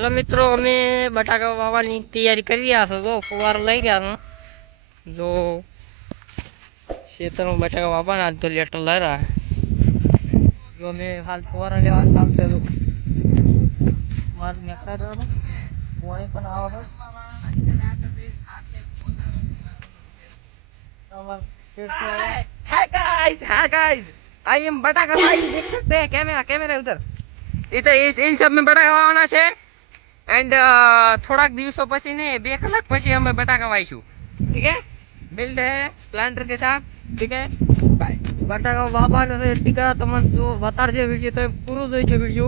Hello मित्रों, અમે બટાકા વાવવાની તૈયારી કરી રહ્યા છો. તો ફુવારો લઈ રહ્યા છો. જો ખેતરમાં બટાકા વાવવાના તો લેટર લઈ રહ્યા. જો અમે હાલ ફુવારા લેવા ચાલુ કર્યું. ફુવારો નીકળ્યા રહ્યો પાણી પણ આવે છે. हाय गाइस आई एम बटाका भाई, देख सकते हैं कैमरा कैमरा उधर इधर इन सब में बटाका वावना है. एंड થોડાક દિવસો પછી ને 2 કલાક પછી અમે બટાકા વાવીશું. ठीक है, बिल्ड है प्लांटर के साथ. ठीक है, बटाका वावવાનો છે. ठीक है, તમને જો બતાડજે વિડિયો તો પૂરો જોઈજો वीडियो.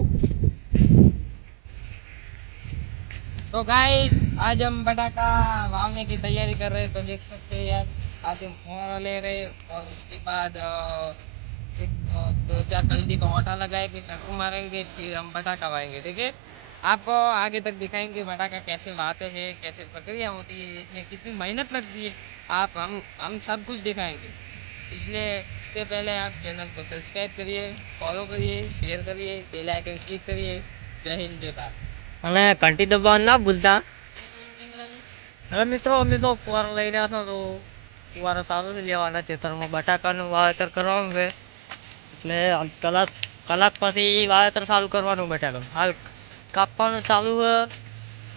तो गाइस आज हम बटाका वावने की तैयारी कर रहे हैं. तो देख सकते हैं यार, आज हम फुहारा ले रहे हैं और उसके बाद एक 2-4 कल्टी का ओटा लगाएंगे, टक्कर मारेंगे, फिर हम बटाका वाएंगे. ठीक है, आपको आगे तक दिखाएंगे बटाका कैसे वाते हैं, कैसे प्रक्रिया होती है, इसमें कितनी मेहनत लगती है. आप हम सब कुछ दिखाएंगे. इसलिए इससे पहले आप चैनल को सब्सक्राइब करिए, फॉलो करिए, शेयर करिए, बेल आइकन क्लिक करिए. जय हिंद जय भारत. અને ઘંટી દબાવવાનું ના ભૂલતા. હવે મિત્રો અમે તો ફુવારા લઈ રહ્યા હતા. તો ફુવારા સારું લેવાના ખેતરમાં બટાકાનું વાવેતર કરવાનું છે. એટલે કલાક પછી વાવેતર ચાલુ કરવાનું. બટાકાનું હાલ કાપવાનું ચાલુ છે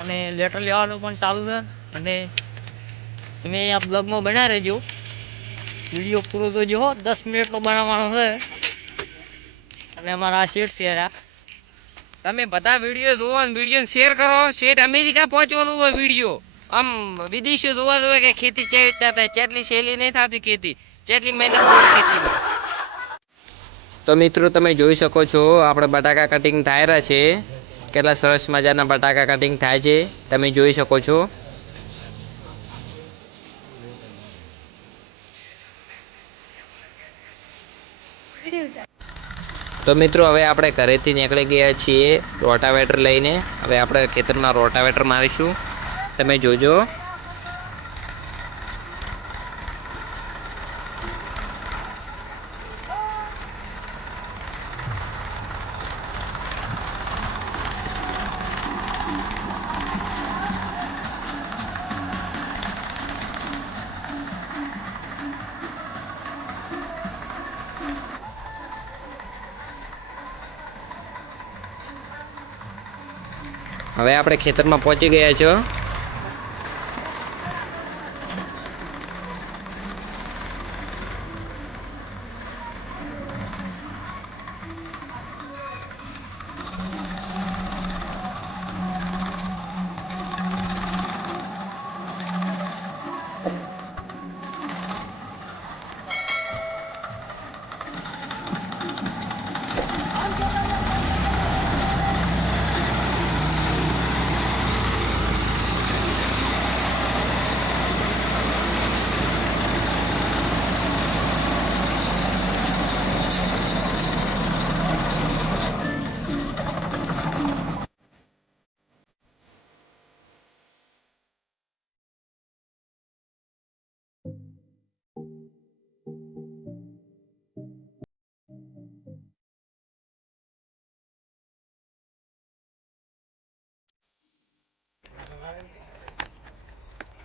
અને લેટર લેવાનું પણ ચાલુ છે. અને તમે આ બ્લોગમાં બનાવી રહેજો, વિડીયો પૂરો જોજો. 10 મિનિટનો બનાવવાનો છે. અને અમારા આ શેઠ છે. તમે બધા વિડીયો જોવો અને વિડીયો શેર કરો. શેઠ અમેરિકા પહોંચવાનું હોય વિડીયો. આમ વિદેશી જોવા જોઈએ કે ખેતી કેવી રીતના થાય, જેટલી સહેલી નહીં થતી ખેતી, જેટલી મહેનત હોય ખેતીમાં. તો મિત્રો તમે જોઈ શકો છો આપણે બટાકા કટિંગ થાય રહ્યા છે. કેટલા સરસ મજાના બટાકા કટિંગ થાય છે તમે જોઈ શકો છો. તો મિત્રો હવે આપણે ઘરેથી નીકળી ગયા છીએ રોટાવેટર લઈને. હવે આપણે ખેતરમાં રોટાવેટર મારીશું, તમે જોજો. હવે આપણે ખેતરમાં પહોંચી ગયા છો.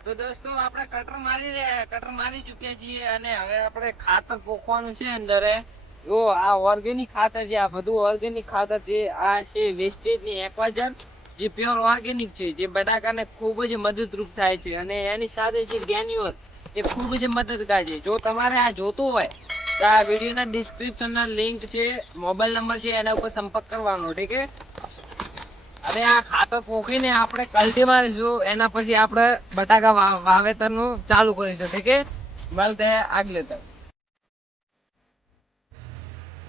તો દોસ્તો આપણે કટર મારી ચૂક્યા છીએ અને હવે આપણે ખાતર પોખવાનું છે અંદર. જો આ ઓર્ગેનિક ખાતર છે, આ બધું ઓર્ગેનિક ખાતર છે. આ છે વેસ્ટેજ ની એક્વાજર, જે પ્યોર ઓર્ગેનિક છે, જે બટાકાને ખૂબ જ મદદરૂપ થાય છે. અને એની સાથે છે ગેન્યુઅર, એ ખૂબ જ મદદગાર છે. જો તમારે આ જોતું હોય તો આ વિડીયોના ડિસ્ક્રિપ્શનના લિંક છે, મોબાઈલ નંબર છે, એના ઉપર સંપર્ક કરવાનો. ઠીક છે, હવે આ ખાતર પોખીને આપણે કલ્ટી મારીશું. એના પછી આપણે બટાકા વાવેતરનું ચાલુ કરીશું. ઠીક છે, મળતે આગલે તક.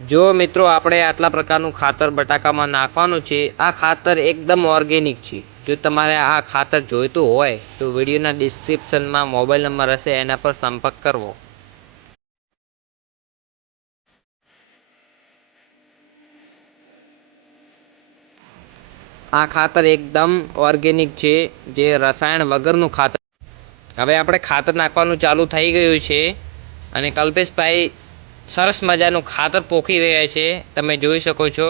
જો મિત્રો આપણે આટલા પ્રકારનું ખાતર બટાકામાં નાખવાનું છે. આ ખાતર એકદમ ઓર્ગેનિક છે. જો તમારે આ ખાતર જોઈતું હોય તો વિડીયોના ડિસ્ક્રિપ્શનમાં મોબાઈલ નંબર હશે, એના પર સંપર્ક કરવો. આ ખાતર એકદમ ઓર્ગેનિક છે, જે રસાયણ વગરનું ખાતર. હવે આપણે ખાતર નાખવાનું ચાલુ થઈ ગયું છે અને કલ્પેશભાઈ સરસ મજાનું ખાતર પોખી રહ્યા છે. તમે જોઈ શકો છો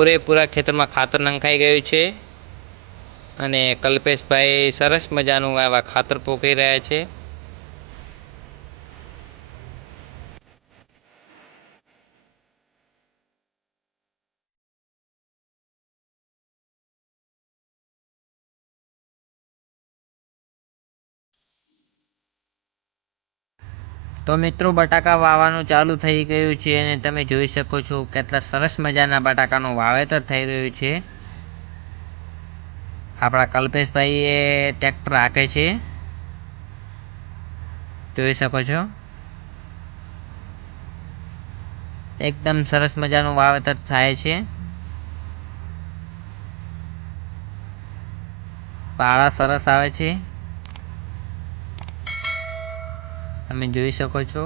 પૂરેપૂરા ખેતરમાં ખાતર નંખાઈ ગયું છે અને કલ્પેશભાઈ સરસ મજાનું આવા ખાતર પોખી રહ્યા છે. તો મિત્રો બટાકા વાવવાનું ચાલુ થઈ ગયું છે અને તમે જોઈ શકો છો કેટલા સરસ મજાના બટાકાનું વાવેતર થઈ રહ્યું છે. આપણા કલ્પેશભાઈ એ ટ્રેક્ટર હાંકે છે, જોઈ શકો છો. એકદમ સરસ મજાનું વાવેતર થાય છે. પાળા સરસ આવે છે, તમે જોઈ શકો છો.